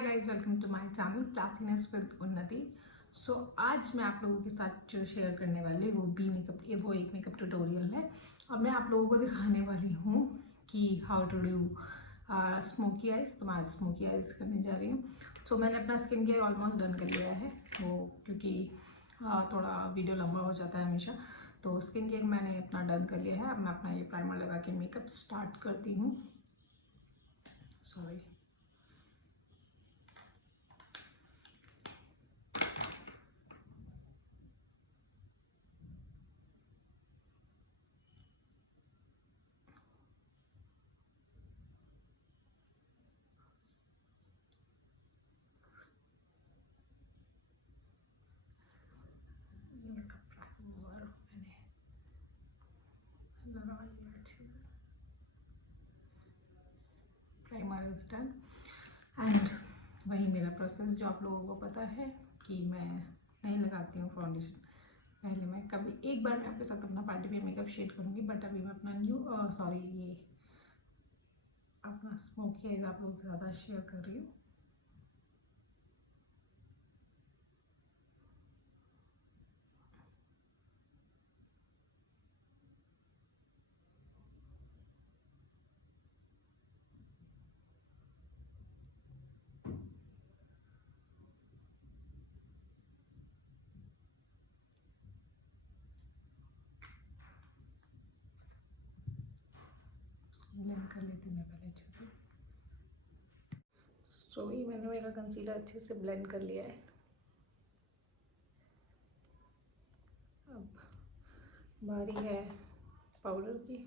Hi guys, welcome to my channel Platinus with Unnati. So आज मैं आप लोगों के साथ जो शेयर करने वाली वो एक मेकअप ट्यूटोरियल है और मैं आप लोगों को दिखाने वाली हूँ कि how to do smoky eyes. तो मैं आज स्मोकी आइज़ करने जा रही हूँ। सो मैंने अपना स्किन केयर ऑलमोस्ट डन कर लिया है वो, क्योंकि थोड़ा वीडियो लंबा हो जाता है हमेशा। तो स्किन केयर मैंने अपना डन कर लिया है। अब मैं अपना ये प्राइमर लगा के मेकअप स्टार्ट करती हूँ। Sorry, primer is done and वही मेरा प्रोसेस जो आप लोगों को पता है कि मैं नहीं लगाती हूँ फाउंडेशन। पहले मैं कभी एक बार मैं आपके साथ अपना पार्टी पे मेकअप शेड करूँगी, बट अभी मैं अपना ये अपना स्मोकी आइज आप लोगों के साथ शेयर कर रही हूँ। ब्लेंड कर लेती हूँ मैं पहले अच्छे से। सो ये मैंने मेरा कंसीलर अच्छे से ब्लेंड कर लिया है। अब बारी है पाउडर की,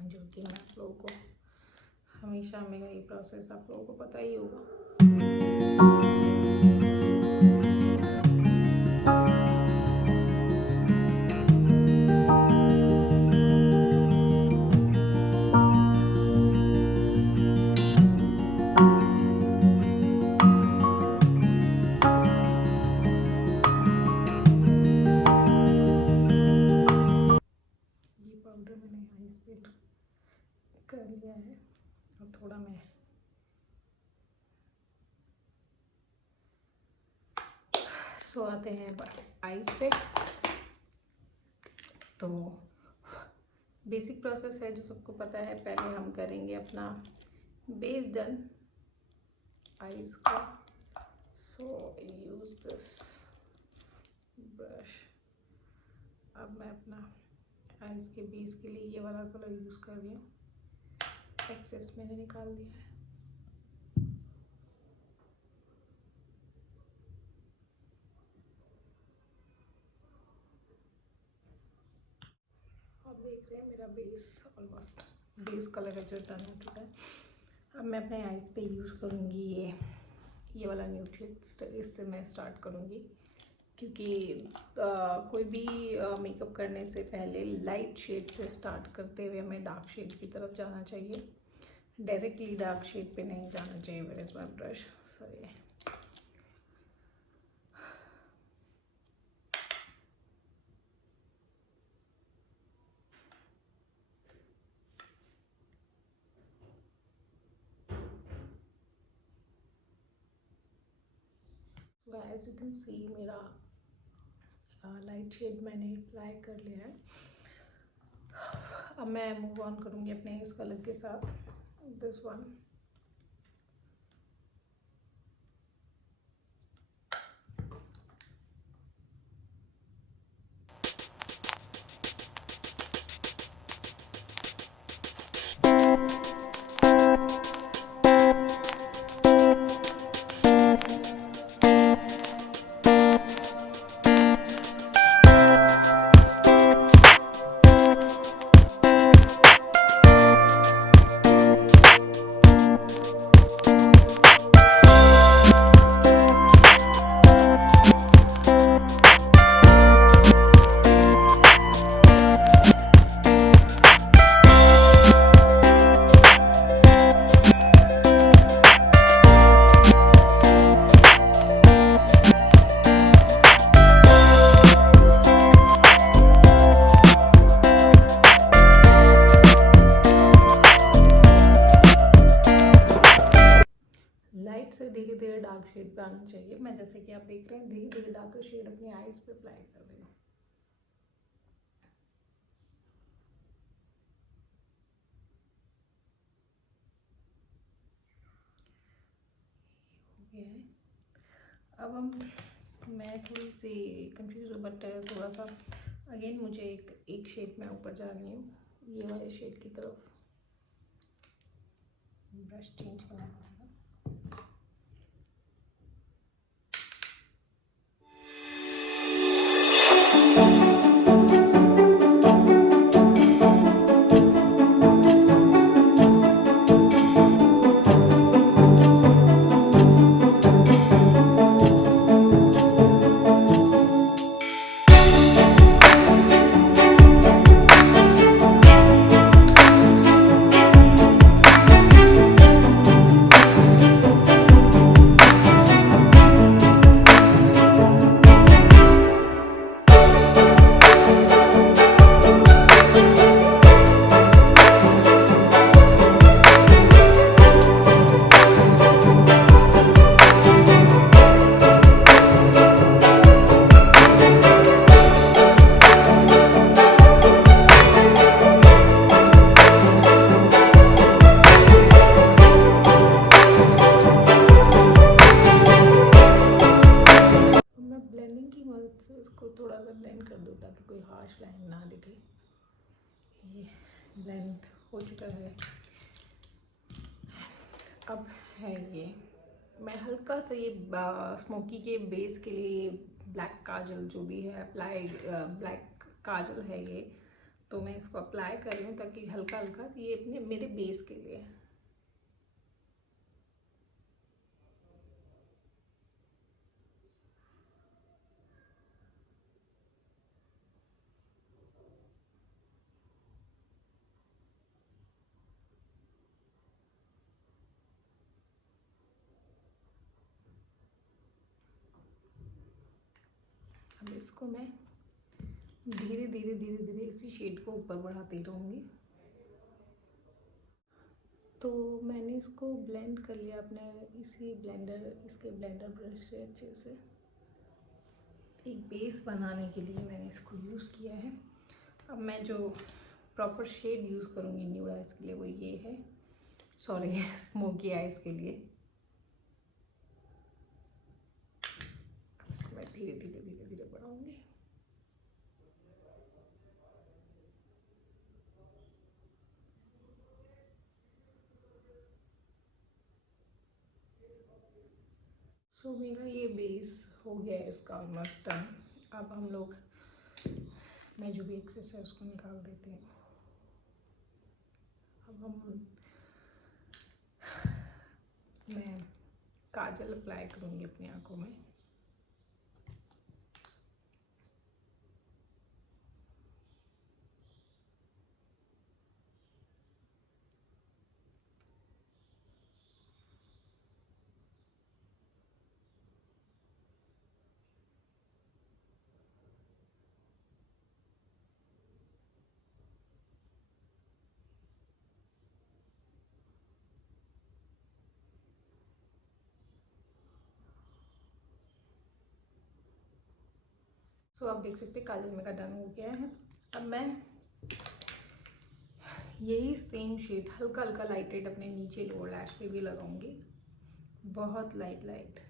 जो कि मैं आप लोगों को हमेशा मेरा ये प्रोसेस आप लोगों को पता ही होगा। पाउडर मैंने आइज पे कर लिया है और थोड़ा मैं आते हैं आइज पे। तो बेसिक प्रोसेस है जो सबको पता है। पहले हम करेंगे अपना बेस डन आइज का। सो यूज दिस ब्रश। अब मैं अपना आइज के बेस के लिए ये वाला कलर यूज़ कर रही हूँ। एक्सेस मैंने निकाल दिया है। अब देख रहे हैं मेरा बेस ऑलमोस्ट बेस कलर जो डन हो चुका है। अब मैं अपने आइज पे यूज़ करूँगी ये वाला न्यूट्रिएंट। इससे मैं स्टार्ट करूँगी, क्योंकि कोई भी मेकअप करने से पहले लाइट शेड से स्टार्ट करते हुए हमें डार्क शेड की तरफ जाना चाहिए। डायरेक्टली डार्क शेड पे नहीं जाना चाहिए। Where is my brush? Sorry. As you can see मेरा लाइट शेड मैंने अप्लाई कर लिया है। अब मैं मूव ऑन करूँगी अपने इस कलर के साथ, दिस वन। लाइट से धीरे धीरे डार्क शेड पे आना चाहिए। मैं जैसे कि आप देख रहे हैं धीरे धीरे डार्क शेड अपनी आईज पे अप्लाई कर रही हूँ। हो गया है। अब मैं थोड़ी सी कंफ्यूज हूँ, बट थोड़ा सा अगेन मुझे एक शेड में ऊपर जा रही हूँ, ये वाले शेड की तरफ ब्रश चेंज करना पड़ेगा। इसको थोड़ा सा ब्लेंड कर दो ताकि कोई हार्श लाइन ना दिखे। ये ब्लेंड हो चुका है। अब है ये, मैं हल्का सा ये स्मोकी के बेस के लिए ब्लैक काजल जो भी है अप्लाई, ब्लैक काजल है ये, तो मैं इसको अप्लाई कर रही हूँ ताकि हल्का हल्का ये अपने मेरे बेस के लिए। अब इसको मैं धीरे धीरे धीरे धीरे इसी शेड को ऊपर बढ़ाती रहूँगी। तो मैंने इसको ब्लेंड कर लिया अपने इसके ब्लेंडर ब्रश से अच्छे से। एक बेस बनाने के लिए मैंने इसको यूज़ किया है। अब मैं जो प्रॉपर शेड यूज़ करूँगी न्यूड आइज़ के लिए वो ये है, सॉरी स्मोकी आइज़ के लिए। इसको मैं धीरे धीरे धीरे धीरे बढ़ाऊँगी। सो मेरा ये बेस हो गया है इसका ऑलमोस्ट डन। अब हम लोग, मैं जो भी एक्सेस है उसको निकाल देते हैं। अब मैं काजल अप्लाई करूँगी अपनी आँखों में। सो आप देख सकते हैं काजल मेरा डन हो गया है। अब मैं यही सेम शेड हल्का हल्का लाइटेड अपने नीचे लोअर लैश पे भी लगाऊंगी, बहुत लाइट लाइट।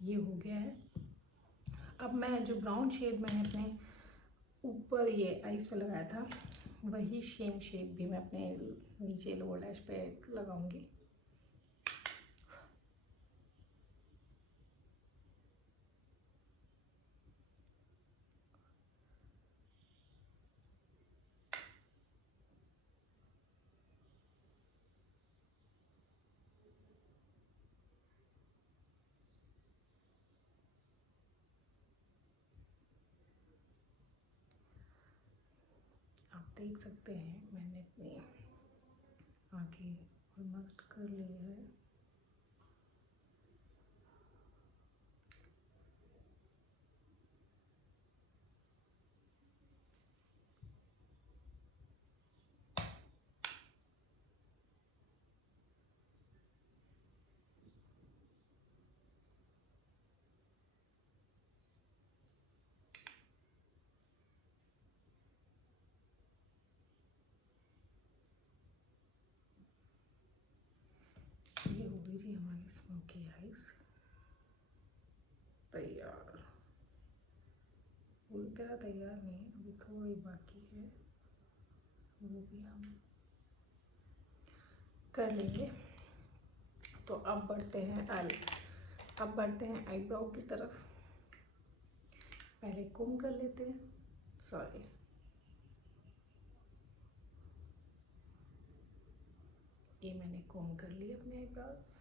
ये हो गया है। अब मैं जो ब्राउन शेड मैंने अपने ऊपर ये आइस पे लगाया था वही सेम शेप भी मैं अपने नीचे लोअर लैश पे लगाऊंगी। आप देख सकते हैं मैंने अपनी आँखें ऑलमोस्ट कर ली है। ये हो गई जी हमारी स्मोकी आइस तैयार। पूरी तरह तैयार नहीं, अभी थोड़ी बाकी है, वो भी हम कर लेंगे। तो अब बढ़ते हैं आईब्रो की तरफ। पहले कोम कर लेते हैं, सॉरी ये मैंने कोम कर लिए अपने आईब्रोज।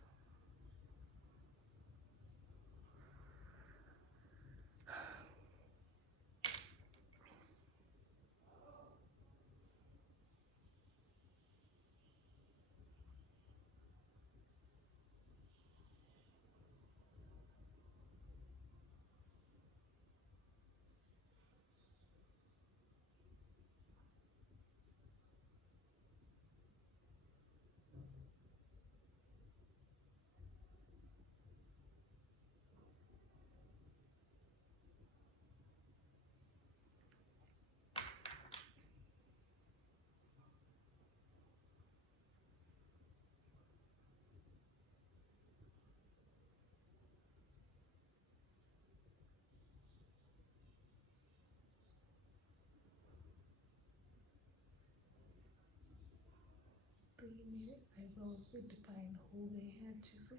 तो ये मेरे आईब्रोज भी डिफाइन हो गए हैं अच्छे से।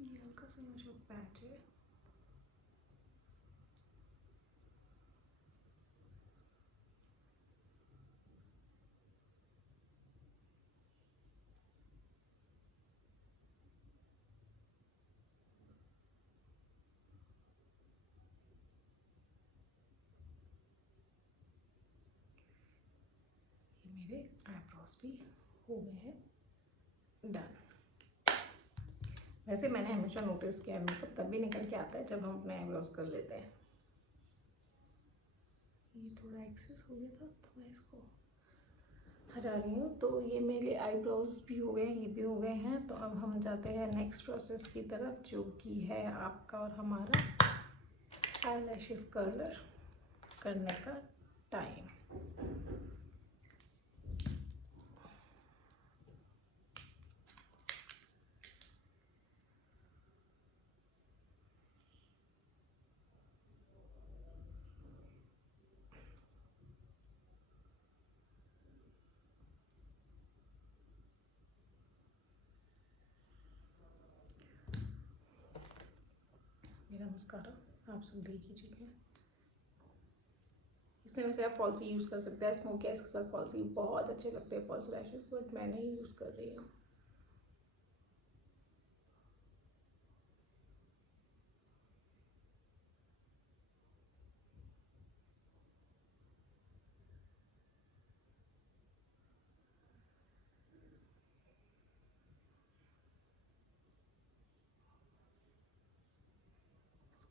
ये हल्का सा मुझे पैच है, ये मेरे आईब्रोज भी हो गए हैं डन। वैसे मैंने हमेशा नोटिस किया है मेकअप तब भी निकल के आता है जब हम अपने आईब्रोज कर लेते हैं। ये थोड़ा एक्सेस हो गया था तो मैं इसको हटा रही हूँ। तो ये मेरे आईब्रोज भी हो गए, ये भी हो गए हैं। तो अब हम जाते हैं नेक्स्ट प्रोसेस की तरफ, जो कि है आपका और हमारा आई लैशेस कर्लर करने का टाइम। मेरा मस्कारा आप सब देख ही चुके हैं। इसमें वैसे आप फॉल्सी यूज़ कर सकते हैं, स्मोकी आइज के साथ फॉल्सी बहुत अच्छे लगते हैं फॉल्स लैशेस, बट मैं नहीं यूज़ कर रही हूँ।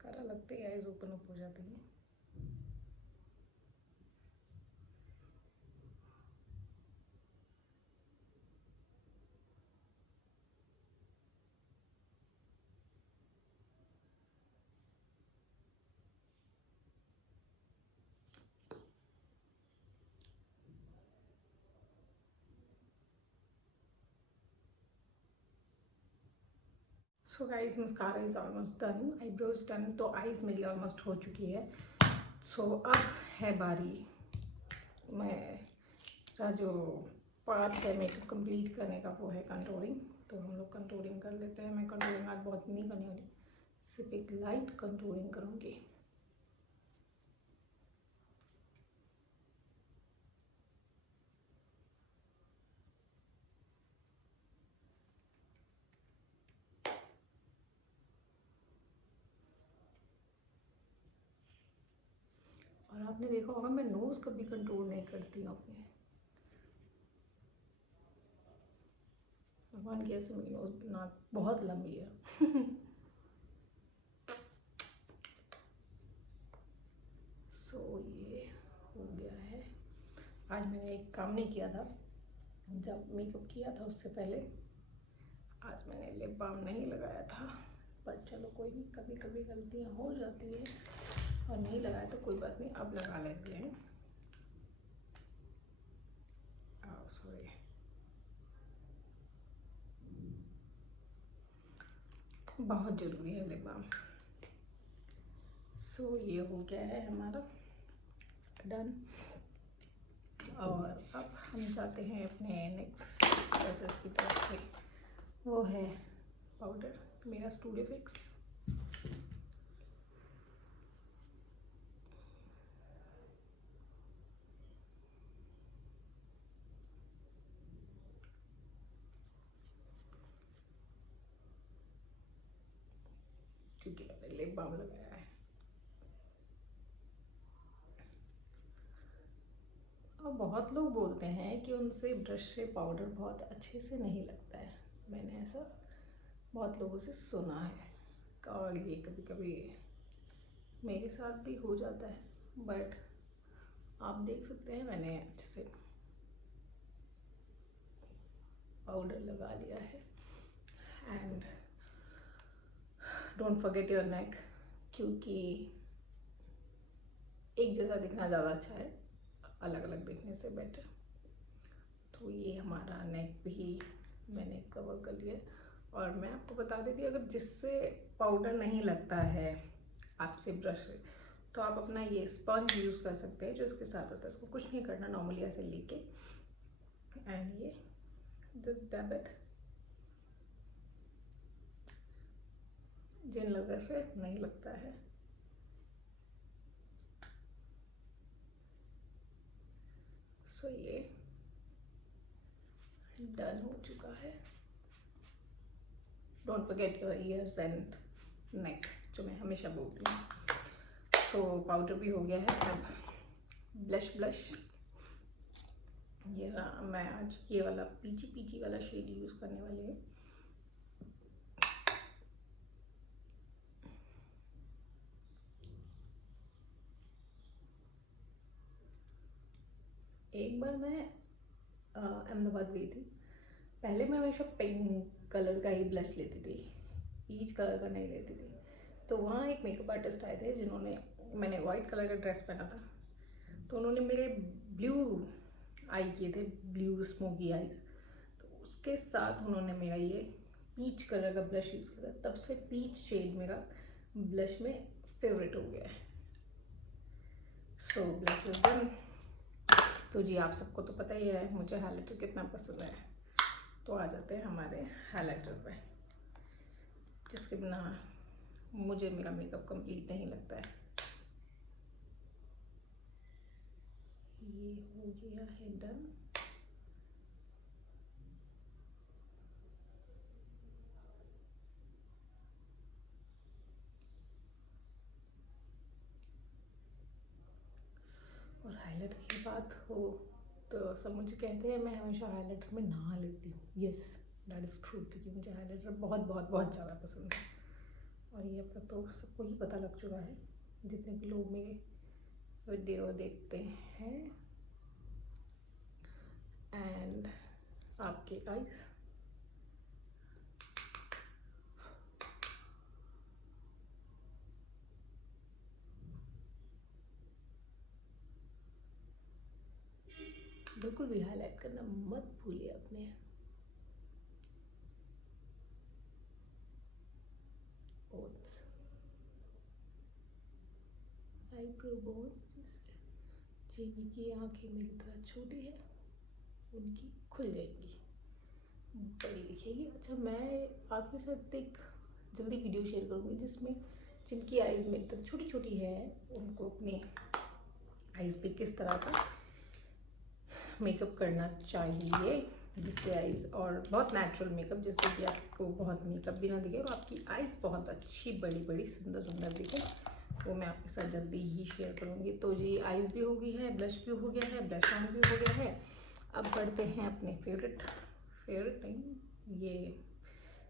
मस्कारा लगते ही आइज ओपन अप हो जाती हैं। So guys, mascara is almost done, eyebrows done, तो आईज मेरी ऑलमोस्ट हो चुकी है। सो अब है बारी मेरा जो पार्ट है मेकअप कंप्लीट करने का, वो है कंटूरिंग। तो हम लोग कंटूरिंग कर लेते हैं। मैं कंटूरिंग आज बहुत नहीं करने वाली, सिर्फ एक लाइट कंटूरिंग करूँगी। और आपने देखा होगा मैं नोज़ कभी कंटूर नहीं करती हूँ अपने। भगवान की ऐसे मेरी नोज़ नाक बहुत लंबी है। सो ये हो गया है। आज मैंने एक काम नहीं किया था, जब मेकअप किया था उससे पहले आज मैंने लिप बाम नहीं लगाया था, पर चलो कोई नहीं, कभी कभी गलतियाँ हो जाती है। और नहीं लगाया तो कोई बात नहीं, अब लगा लेते हैं। सॉरी, बहुत ज़रूरी है लिप बाम। सो ये हो गया है हमारा डन। और अब हम जाते हैं अपने नेक्स्ट प्रोसेस की तरफ से, वो है पाउडर, मेरा स्टूडियो फिक्स। क्योंकि मैंने लिप बाम लगाया है। और बहुत लोग बोलते हैं कि उनसे ब्रश से पाउडर बहुत अच्छे से नहीं लगता है। मैंने ऐसा बहुत लोगों से सुना है, और ये कभी कभी मेरे साथ भी हो जाता है। बट आप देख सकते हैं मैंने अच्छे से पाउडर लगा लिया है। And don't forget your neck, क्योंकि एक जैसा दिखना ज़्यादा अच्छा है अलग अलग दिखने से बेटर। तो ये हमारा नेक भी मैंने कवर कर लिया। और मैं आपको बता देती, अगर जिससे पाउडर नहीं लगता है आपसे ब्रश से, तो आप अपना ये स्पंज यूज़ कर सकते हैं जो इसके साथ होता है। इसको कुछ नहीं करना, नॉर्मली ऐसे लेके एंड ये जस्ट डैब इट। जिन लोगों से नहीं लगता है, सो ये डन हो चुका है। Don't forget your ears and neck, जो मैं हमेशा बोलती हूँ। सो पाउडर भी हो गया है। अब ब्लश ये मैं आज ये वाला पीची वाला शेड यूज़ करने वाली हूँ। एक बार मैं अहमदाबाद गई थी। पहले मैं हमेशा पिंक कलर का ही ब्लश लेती थी, पीच कलर का नहीं लेती थी। तो वहाँ एक मेकअप आर्टिस्ट आए थे जिन्होंने, मैंने वाइट कलर का ड्रेस पहना था, तो उन्होंने मेरे ब्लू आई किए थे, ब्लू स्मोकी आईज। तो उसके साथ उन्होंने मेरा ये पीच कलर का ब्लश यूज़ किया। तब से पीच शेड मेरा ब्लश में फेवरेट हो गया है। सो ब्लश इज डन। तो जी आप सबको तो पता ही है मुझे हाइलाइटर कितना पसंद है। तो आ जाते हैं हमारे हाइलाइटर पे, जिसके बिना मुझे मेरा मेकअप कंप्लीट नहीं लगता है। ये हो गया है डन। और हाइलाइटर की बात हो तो सब मुझे कहते हैं मैं हमेशा हाइलाइटर में नहा लेती हूँ। यस, दैट इज़ ट्रू, क्योंकि मुझे हाइलाइटर बहुत बहुत बहुत ज़्यादा पसंद है। और ये अब तक तो सबको ही पता लग चुका है, जितने भी लोग मेरे वीडियो देखते हैं। एंड आपके आइज़, बिल्कुल भी हाईलाइट करना मत भूलिए अपने। आईब्रो बोन्स जिनकी आंखें मेरी तरह छोटी है उनकी खुल जाएगी, बड़ी दिखेगी। अच्छा, मैं आपके साथ एक जल्दी वीडियो शेयर करूँगी जिसमें जिनकी आइज़ मेरी तरह छोटी छोटी है उनको अपने आइज़ पे किस तरह का मेकअप करना चाहिए जिससे आइज़, और बहुत नेचुरल मेकअप जिससे कि आपको बहुत मेकअप भी ना दिखे और आपकी आइज़ बहुत अच्छी बड़ी बड़ी सुंदर सुंदर दिखे, वो मैं आपके साथ जल्दी ही शेयर करूँगी। तो जी आइज़ भी हो गई है, ब्लश भी हो गया है, ब्लश ऑन भी हो गया है। अब बढ़ते हैं अपने फेवरेट नहीं, ये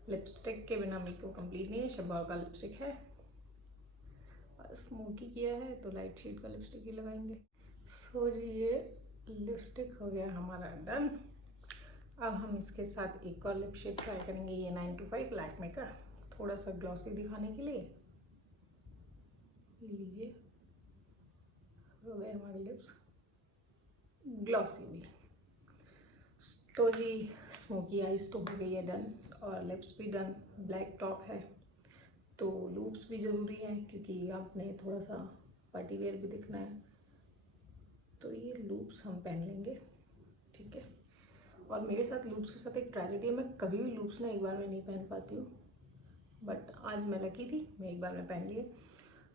लिपस्टिक के बिना मेकअप कंप्लीट नहीं है। शबाव का लिपस्टिक है और स्मोकी किया है तो लाइट शेड का लिपस्टिक ही लगाएंगे। सो जी ये लिपस्टिक हो गया हमारा डन। अब हम इसके साथ एक और लिप शेड ट्राई करेंगे, ये 925 लैक्मे का, थोड़ा सा ग्लॉसी दिखाने के लिए। ये लीजिए, हो गए हमारे लिप्स ग्लॉसी भी। तो जी स्मोकी आइज तो हो गई है डन और लिप्स भी डन। ब्लैक टॉप है तो लूप्स भी ज़रूरी है क्योंकि आपने थोड़ा सा पार्टी वेयर भी दिखना है, तो ये लूप्स हम पहन लेंगे, ठीक है। और मेरे साथ लूप्स के साथ एक ट्रेजेडी है, मैं कभी भी लूप्स ना एक बार में नहीं पहन पाती हूँ, बट आज मैं लकी थी, मैं एक बार में पहन लिए।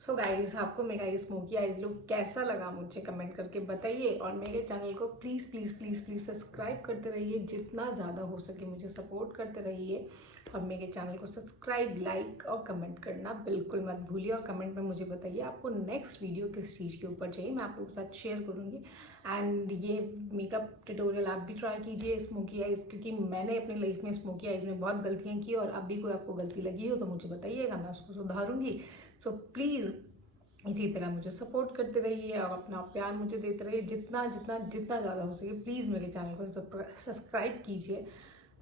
सो गाइज, आपको मेरा ये स्मोकी आइज लुक कैसा लगा मुझे कमेंट करके बताइए और मेरे चैनल को please please please please subscribe करते रहिए, जितना ज़्यादा हो सके मुझे सपोर्ट करते रहिए और मेरे चैनल को सब्सक्राइब, लाइक और कमेंट करना बिल्कुल मत भूलिए। और कमेंट में मुझे बताइए आपको नेक्स्ट वीडियो किस चीज़ के ऊपर चाहिए, मैं आप लोगों के साथ शेयर करूँगी। एंड ये मेकअप ट्यूटोरियल आप भी ट्राई कीजिए स्मोकी आइज़, क्योंकि मैंने अपनी लाइफ में स्मोकी आइज़ में बहुत गलतियाँ की और अब भी कोई आपको गलती लगी हो तो मुझे बताइएगा, मैं उसको सुधारूँगी। सो प्लीज़ इसी तरह मुझे सपोर्ट करते रहिए और अपना प्यार मुझे देते रहिए, जितना जितना जितना ज़्यादा हो सके प्लीज़ मेरे चैनल को सब्सक्राइब कीजिए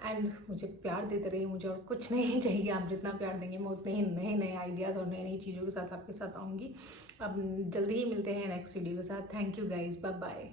एंड मुझे प्यार देते रहिए। मुझे और कुछ नहीं चाहिए, आप जितना प्यार देंगे मैं उतने ही नए नए आइडियाज़ और नई नई चीज़ों के साथ आपके साथ आऊँगी। अब जल्दी ही मिलते हैं नेक्स्ट वीडियो के साथ। Thank you guys, bye bye.